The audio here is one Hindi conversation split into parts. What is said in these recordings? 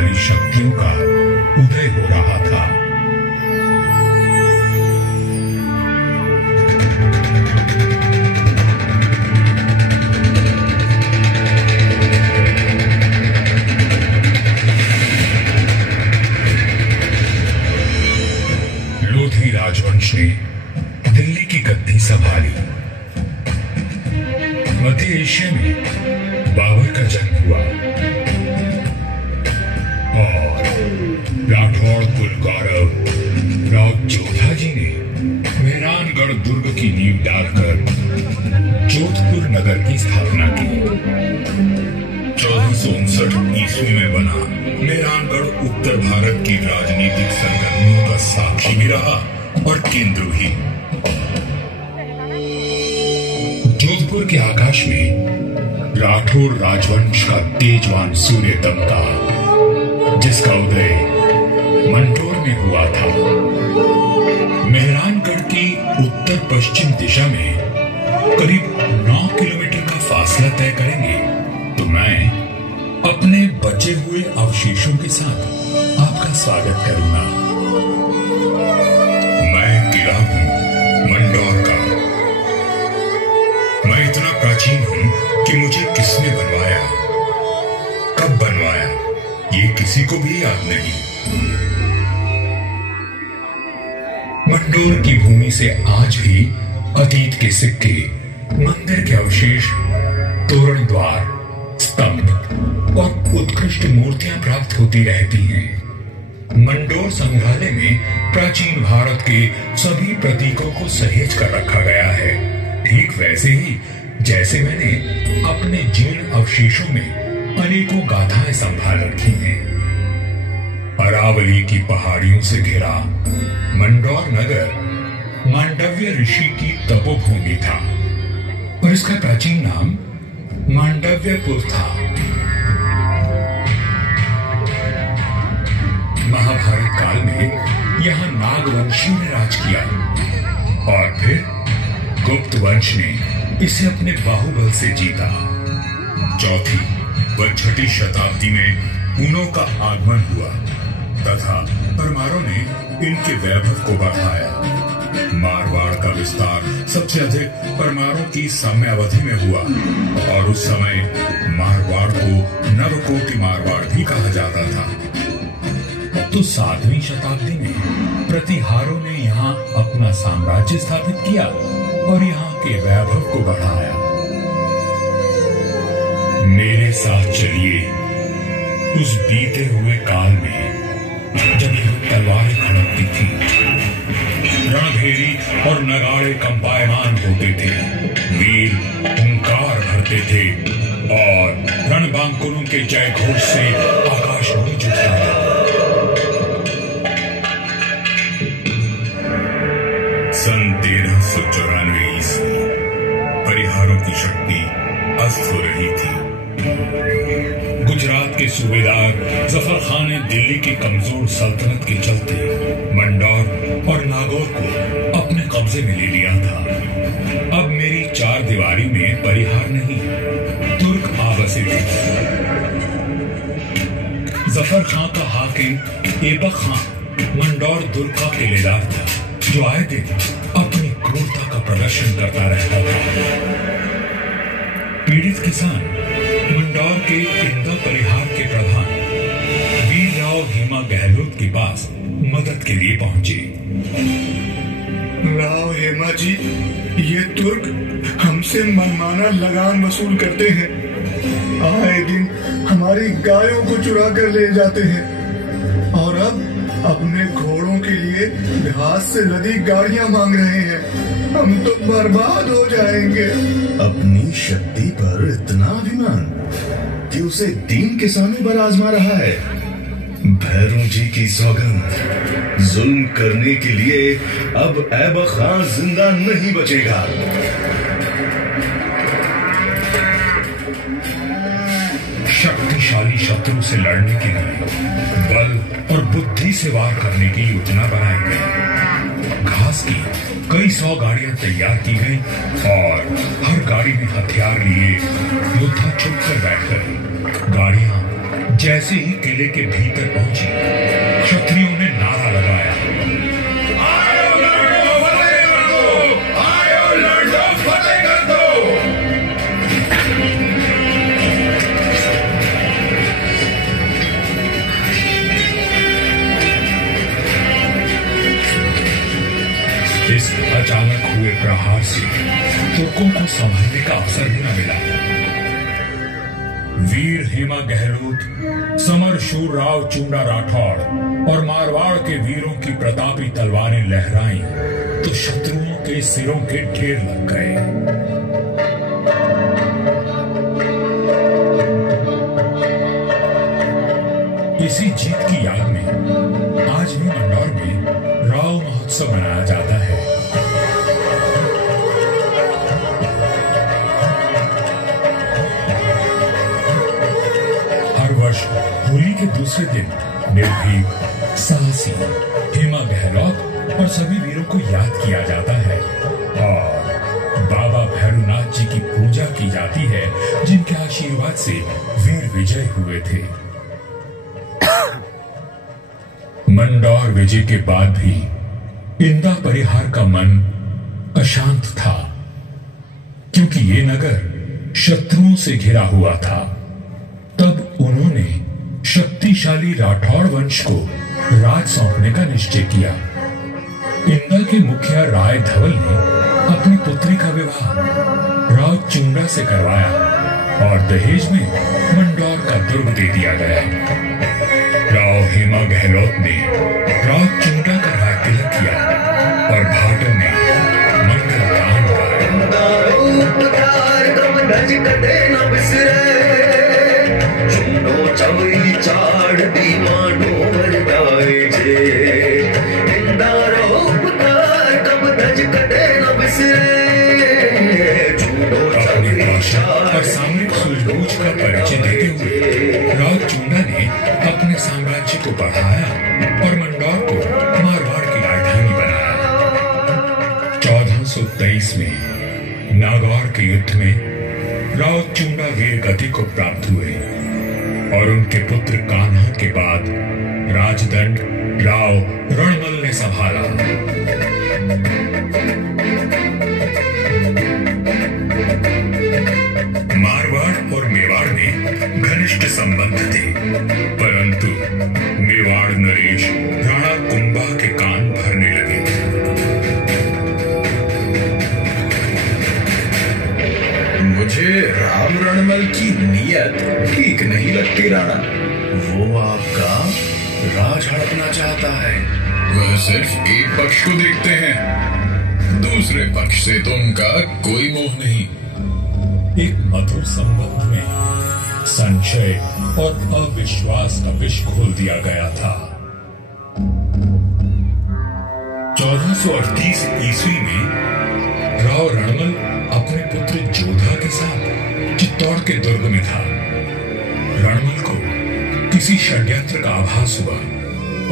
शक्तिशाली शक्तियों का उदय हो रहा था। लोधी राजवंश ने दिल्ली की गद्दी संभाली। मध्य एशिया में बाबर का जन्म हुआ और राठौड़ कुल गौरव राव जोधा जी ने मेहरानगढ़ दुर्ग की नींव डालकर जोधपुर नगर की स्थापना की। 1459 ईस्वी में बना मेहरानगढ़ उत्तर भारत की राजनीतिक सरगर्मियों का साक्षी भी रहा और केंद्र भी। जोधपुर के आकाश में राठौर राजवंश का तेजवान सूर्य दमका, जिसका उदय मंडोर में हुआ था। मेहरानगढ़ की उत्तर पश्चिम दिशा में करीब 9 किलोमीटर का फासला तय करेंगे तो मैं अपने बचे हुए अवशेषों के साथ आपका स्वागत करूंगा। मैं किला हूं मंडोर का। मैं इतना प्राचीन हूं कि मुझे किसने बनवाया, कब बनवाया, ये किसी को भी याद नहीं। मंडोर की भूमि से आज भी अतीत के सिक्के, मंदिर के अवशेष, तोरण द्वार, स्तंभ और उत्कृष्ट मूर्तियां प्राप्त होती रहती हैं। मंडोर संग्रहालय में प्राचीन भारत के सभी प्रतीकों को सहेज कर रखा गया है, ठीक वैसे ही जैसे मैंने अपने जीर्ण अवशेषों में अनेकों गाथाएं संभाल रखी हैं। अरावली की पहाड़ियों से घिरा मंडोर नगर मांडव्य ऋषि की तपोभूमि था और इसका प्राचीन नाम मांडव्यपुर था। महाभारत काल में यहां नागवंशियों ने राज किया और फिर गुप्त वंश ने इसे अपने बाहुबल से जीता। चौथी व छठी शताब्दी में हुनों का आगमन हुआ तथा परमारों ने इनके वैभव को बढ़ाया। मारवाड़ का विस्तार सबसे अधिक परमारों की साम्यावधि में हुआ और उस समय मारवाड़ को नवकोटि मारवाड़ भी कहा जाता था। तो 7वीं शताब्दी में प्रतिहारों ने यहाँ अपना साम्राज्य स्थापित किया और यहाँ के वैभव को बढ़ाया। मेरे साथ चलिए उस बीते हुए काल में जब तलवारें खड़कती थी, रणभेरी और नगाड़े कंपायमान होते थे, वीर हुंकार भरते थे और रणबांकुरों के जय घोष से आकाश गूंज उठता था। सन 1394 ईस्वी परिहारों की शक्ति अस्त हो रही थी। गुजरात के सूबेदार जफर खान ने दिल्ली की कमजोर सल्तनत के चलते मंडोर और नागौर को अपने कब्जे में ले लिया था। अब मेरी चार दीवारी में परिहार नहीं, तुर्क आ बसे थे। जफर खान का हाकिम ऐबक खान मंडोर दुर्ग का किलेदार था, जो आए दिन अपनी क्रूरता का प्रदर्शन करता रहता था। पीड़ित किसान मंडोर के इंदौ परिहार के प्रधान वीर राव हेमा गहलोत के पास मदद के लिए पहुंचे। राव हेमा जी, ये तुर्क हमसे मनमाना लगान वसूल करते हैं। आए दिन हमारी गायों को चुरा कर ले जाते हैं और अब अपने घोड़ों के लिए घास से लदी गाड़ियां मांग रहे हैं। हम तो बर्बाद हो जाएंगे। अपनी शक्ति पर इतना अभिमान कि उसे दीन के सामने पर आजमा रहा है। भैरों जी की सौगंध, जुल्म करने के लिए अब ऐबक खान जिंदा नहीं बचेगा। शक्तिशाली शत्रु से लड़ने के लिए बल और बुद्धि से वार करने की योजना बनाई गई। घास की कई 100 गाड़ियां तैयार की गई और हर गाड़ी में हथियार लिए योद्धा छुप कर बैठ गए। गाड़ियां जैसे ही किले के भीतर पहुंची, क्षत्रियों ने नारा लगाया, आयो लड़ो फतेह कर दो, आयो लड़ो फतेह कर दो। इस अचानक हुए प्रहार से तुर्कों को संभलने का अवसर भी न मिला। वीर हेमा गहलोत, समर शूर राव चुंडा राठौड़ और मारवाड़ के वीरों की प्रतापी तलवारें लहराईं तो शत्रुओं के सिरों के ढेर लग गए। इसी जीत की याद में आज भी मंदौर में राव महोत्सव मनाया जाता है। होली के दूसरे दिन निर्भीक, साहसी हेमा गहलोत और सभी वीरों को याद किया जाता है और बाबा भैरवनाथ जी की पूजा की जाती है, जिनके आशीर्वाद से वीर विजय हुए थे। मंदौर विजय के बाद भी इंदा परिहार का मन अशांत था, क्योंकि ये नगर शत्रुओं से घिरा हुआ था। तब उन्होंने शक्तिशाली राठौड़ वंश को राज सौंपने का निश्चय किया। इंदा के मुखिया राय धवल ने अपनी पुत्री का विवाह राव चुंडा से करवाया और दहेज में मंदौर का दुर्ग दे दिया गया। राव हेमा गहलोत ने राव चुंडा का राज तिलक किया और भाटन ने मंगल गान चवई चाड़ दीवानो मरदाए जे इंदारो उपकार कब दज कदे न बिसरे झूठो अपनी भाषा और सामरिक सूझबूझ का परिचय देते हुए राव चुंडा ने अपने साम्राज्य को बढ़ाया और मंदौर को मारवाड़ की राजधानी बनाया। 1423 में नागौर के युद्ध में राव चुंडा वीर गति को प्राप्त हुए और उनके पुत्र कान्हा के बाद राजदंड राव रणमल ने संभाला। मारवाड़ और मेवाड़ में घनिष्ठ संबंध थे, परंतु मेवाड़ नरेश राणा कुंभा के कान भरने लगे। मुझे राम रणमल की नीयत ठीक नहीं लगती राणा। वो आपका राज हड़पना चाहता है। वह सिर्फ एक पक्ष को देखते हैं, दूसरे पक्ष से तो उनका कोई मोह नहीं। एक मधुर संबंध में संशय और अविश्वास का विष घोल दिया गया था। 1438 ईस्वी में राव रणमल अपने पुत्र जोधा के साथ चित्तौड़ के दुर्ग में था। रणमल को किसी षड्यंत्र का आभास हुआ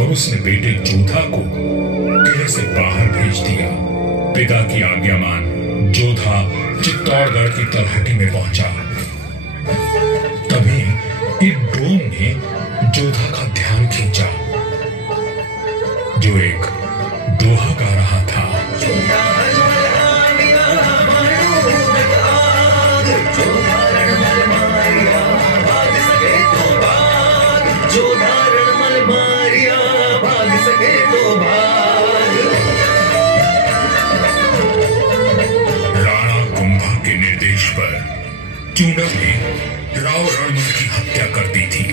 और उसने बेटे जोधा को किले से बाहर भेज दिया। पिता की आज्ञा मान जोधा चित्तौड़गढ़ की तलहटी में पहुंचा। तभी एक डोम ने जोधा का ध्यान खींचा, जो एक दोहा गा रहा था। राणा कुंभा के निर्देश पर चुंडा ने राव रणमल की हत्या कर दी थी।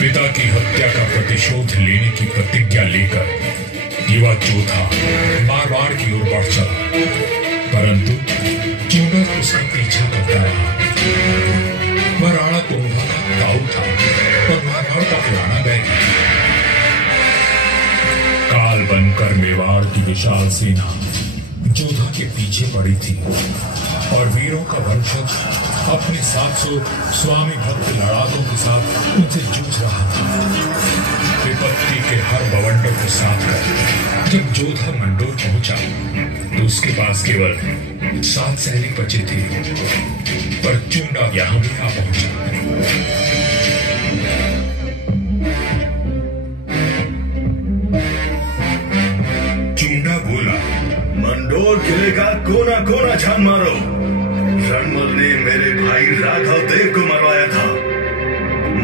पिता की हत्या का प्रतिशोध लेने की प्रतिज्ञा लेकर युवा जोधा मारवाड़ की ओर बढ़ चला, परंतु चुंडा उसका पीछा करता रहा। वह राणा कुंभा का ताऊ था और मारवाड़ का पुराना बैग। काल बनकर मेवाड़ की विशाल सेना जोधा के पीछे पड़ी थी और वीरों का वंशज अपने 700 स्वामी भक्त लड़ाकों के साथ उनसे जूझ रहा था। विपत्ति के हर बवंडर को साथ कर जब जोधा मंडोर पहुंचा तो उसके पास केवल 7 सैनिक बचे थे, पर चूंडा यहां भी आ पहुंचा। चूंडा बोला, मंडोर किले का कोना कोना छान मारो। रणमल ने मेरे भाई राघव देव को मरवाया था,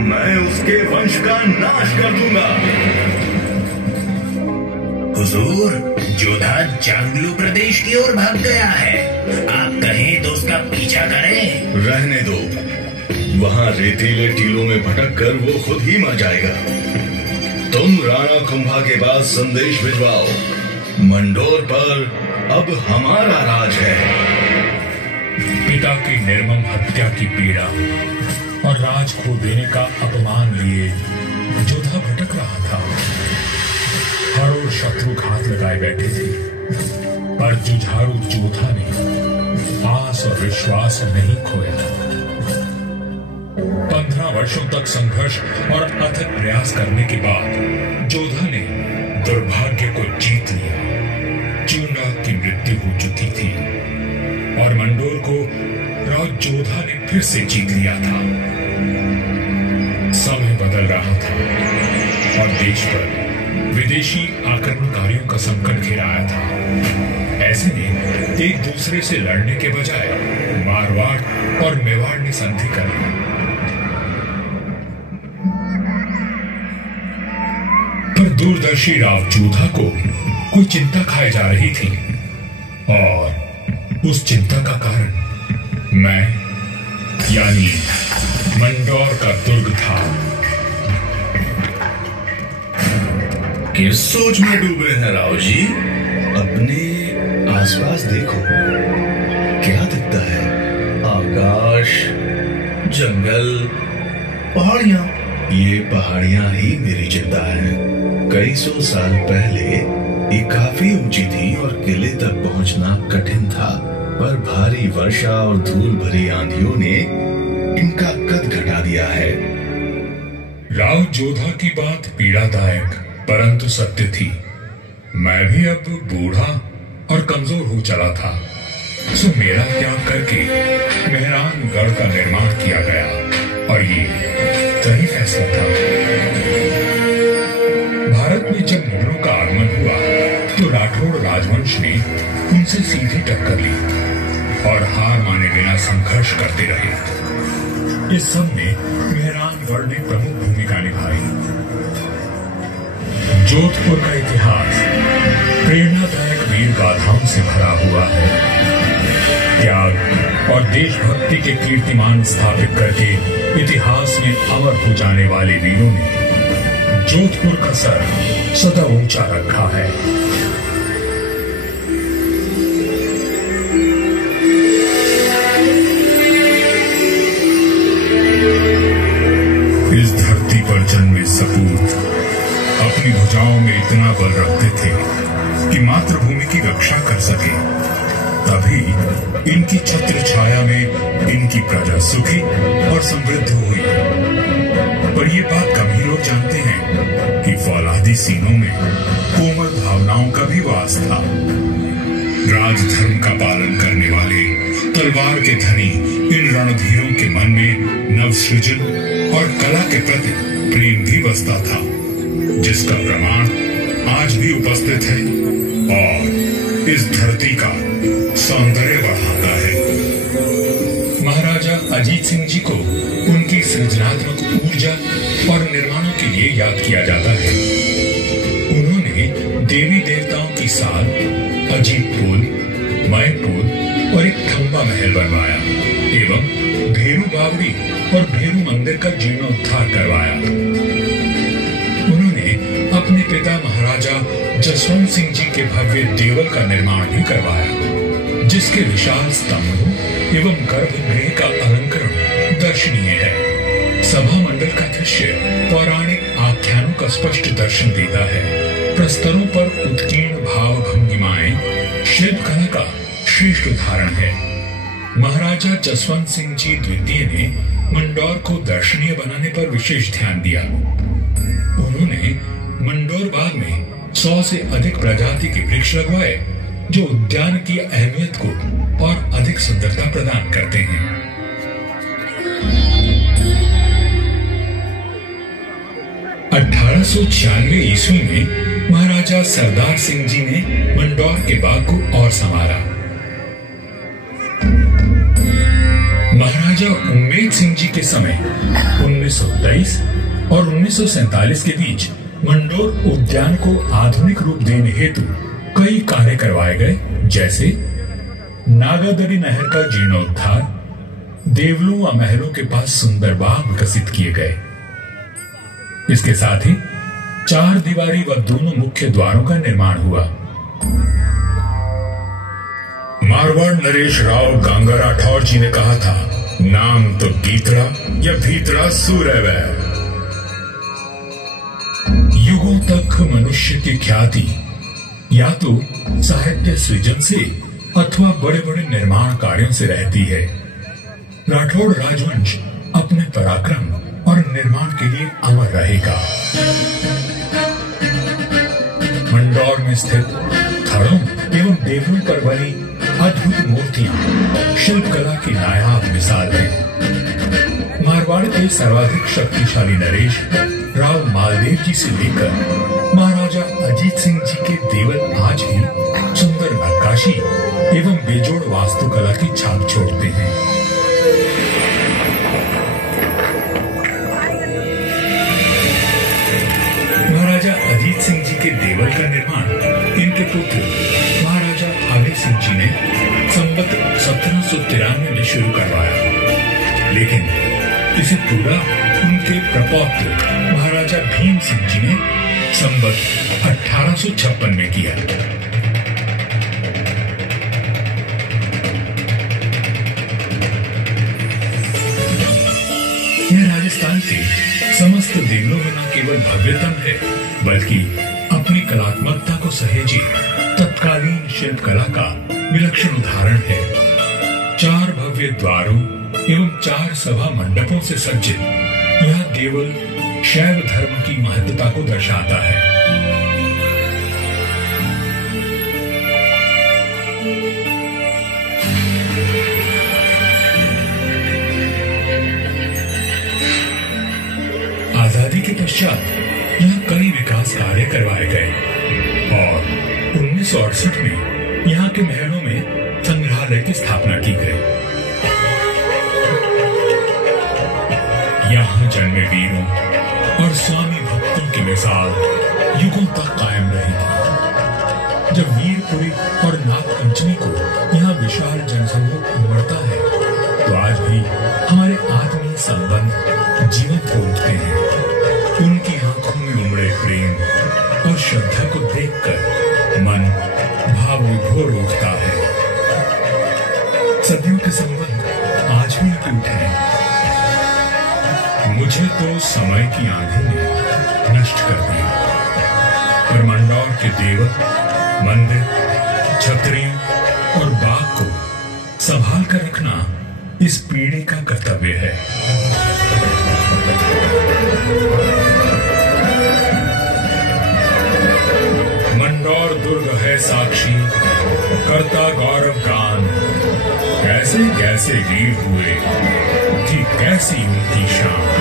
मैं उसके वंश का नाश कर दूंगा। हुजूर, जोधा जांगलू प्रदेश की ओर भाग गया है, आप कहें तो उसका पीछा करें। रहने दो, वहां रेतीले टीलों में भटक कर वो खुद ही मर जाएगा। तुम राणा कुंभा के पास संदेश भिजवाओ, मंडोर पर अब हमारा राज है। पिता की निर्मम हत्या की पीड़ा और राज खो देने का अपमान लिए जोधा भटक रहा था। हर ओर शत्रु घात लगाए बैठे थे, पर जुझारू जोधा ने आस और विश्वास नहीं खोया। 15 वर्षों तक संघर्ष और अथक प्रयास करने के बाद जोधा ने दुर्भाग्य को जीत लिया। चूंडा की मृत्यु हो चुकी थी और मंडोर को राज जोधा ने फिर से जीत लिया था। समय बदल रहा था और देश पर विदेशी आक्रमणकारियों का संकट घिराया था। ऐसे में एक दूसरे से लड़ने के बजाय मारवाड़ और मेवाड़ ने संधि कर ली। पर दूरदर्शी राव जोधा को कोई चिंता खाए जा रही थी और उस चिंता का कारण मैं यानी मंडोर का दुर्ग था। किस सोच में डूबे हैं राव जी? अपने आसपास देखो, क्या दिखता है? आकाश, जंगल, पहाड़ियां। ये पहाड़ियां ही मेरी चिंता है। कई 100 साल पहले ये काफी ऊंची थी और किले तक पहुंचना कठिन था, पर भारी वर्षा और धूल भरी आंधियों ने इनका कद घटा दिया है। राव जोधा की बात पीड़ादायक परंतु सत्य थी। मैं भी अब बूढ़ा और कमजोर हो चला था, सो मेरा त्याग करके मेहरानगढ़ का निर्माण किया गया और ये सही फैसला था। भारत में जब मुगलों का आगमन हुआ तो राठौड़ राजवंश ने उनसे सीधी टक्कर ली और हार माने बिना संघर्ष करते रहे। इस सब में मेहरानगढ़ ने प्रमुख भूमिका निभाई। जोधपुर का इतिहास प्रेरणादायक वीर गाथाओं से भरा हुआ है। त्याग और देशभक्ति के कीर्तिमान स्थापित करके इतिहास में अमर हो जाने वाले वीरों ने जोधपुर का सर सदा ऊंचा रखा है। इस धरती पर जन्मे सपूत अपनी भुजाओं में इतना बल रखते थे कि मातृभूमि की रक्षा कर सके, तभी इनकी छत्र छाया में इनकी प्रजा सुखी और समृद्ध हुई। पर ये बात कम ही लोग जानते हैं कि फौलादी सीनों में कोमल भावनाओं का भी वास था। राजधर्म का पालन करने वाले तलवार के धनी इन रणधीरों के मन में नवसृजन और कला के प्रति प्रेम भी बसता था, जिसका प्रमाण आज भी उपस्थित है और इस धरती का सौंदर्य बढ़ाता है। महाराजा अजीत सिंह जी को उनकी सृजनात्मक ऊर्जा और निर्माणों के लिए याद किया जाता है। उन्होंने देवी देवताओं की साल, अजीत पुल, मैनपुल और एक खंबा महल बनवाया एवं भेरू बावड़ी और भेरू मंदिर का जीर्णोद्धार करवाया। उन्होंने अपने पिता महाराजा जसवंत सिंह जी के भव्य देवल का निर्माण भी करवाया, जिसके विशाल स्तंभों एवं गर्भगृह का अलंकरण दर्शनीय है। सभा मंडल का दृश्य पौराणिक आख्यानों का स्पष्ट दर्शन देता है। प्रस्तरों पर उत्कीर्ण भाव भंगिमाएं शिल्पकला का श्रेष्ठ उदाहरण है। महाराजा जसवंत सिंह जी द्वितीय ने मंडौर को दर्शनीय बनाने पर विशेष ध्यान दिया। उन्होंने मंडौर बाग में 100 से अधिक प्रजाति के वृक्ष लगवाए जो उद्यान की अहमियत को और अधिक सुंदरता प्रदान करते हैं। ईस्वी में महाराजा सरदार सिंह जी ने मंडौर के बाग को और संवारा। महाराजा उम्मेद सिंह जी के समय 1923 और 1947 के बीच मंडौर उद्यान को आधुनिक रूप देने हेतु कई कार्य करवाए गए, जैसे नागादरी नहर का जीर्णोद्धार, देवलू व महलों के पास सुंदर बाग विकसित किए गए। इसके साथ ही 4 दीवारी व दोनों मुख्य द्वारों का निर्माण हुआ। मारवाड़ नरेश राव गांगा राठौर जी ने कहा था, नाम तो गीतड़ा या भीतड़ा सूरवै। युगों तक मनुष्य की ख्याति या तो साहित्य सृजन से अथवा बड़े बड़े निर्माण कार्यों से रहती है। राठौड़ राजवंश अपने पराक्रम और निर्माण के लिए अमर रहेगा। मंडौर में स्थित थड़ों एवं देवलों पर बनी अद्भुत मूर्तियां शिल्पकला की नायाब मिसाल हैं। मारवाड़ के सर्वाधिक शक्तिशाली नरेश राव मालदेव जी से लेकर महाराजा अजीत सिंह जी के देवल आज भी सुंदर नक्काशी एवं बेजोड़ वास्तुकला की छाप छोड़ते हैं। महाराजा अजीत सिंह जी के देवल का निर्माण इनके पुत्र महाराजा आगे सिंह जी ने संवत 1793 में शुरू करवाया, लेकिन इसे पूरा उनके प्रपौत्र महाराजा भीम सिंह जी ने संवत 1856 में किया। यह राजस्थान के समस्त देवलों में न केवल भव्यतम है, बल्कि अपनी कलात्मकता को सहेजे तत्कालीन शिल्पकला का विलक्षण उदाहरण है। 4 भव्य द्वारों एवं 4 सभा मंडपों से सज्जित यह देवल शैव धर्म की महत्ता को दर्शाता है। आजादी के पश्चात यहाँ कई विकास कार्य करवाए गए और 1968 में यहाँ के महलों में संग्रहालय की स्थापना की गई। यहाँ जन्मे वीरों और स्वामी भक्तों की मिसाल युगों तक कायम रही थी। जब वीरपुरी और नागपंचमी को यहाँ विशाल जनसमूह उमड़ता है, तो आज भी हमारे आत्मीय संबंध जीवंत हो उठते हैं। उनकी आंखों में उमड़े प्रेम और श्रद्धा को देखकर मन भाव विभोर उठता है। सदियों के संबंध आज भी अटूट हैं। मुझे तो समय की आंधी ने नष्ट कर दिया, पर मंडौर के देवल, मंदिर, छतरियों और बाग को संभाल कर रखना इस पीढ़ी का कर्तव्य है। मंडौर दुर्ग है साक्षी, करता गौरव गान, कैसे कैसे वीर हुए थी कैसी उनकी शान।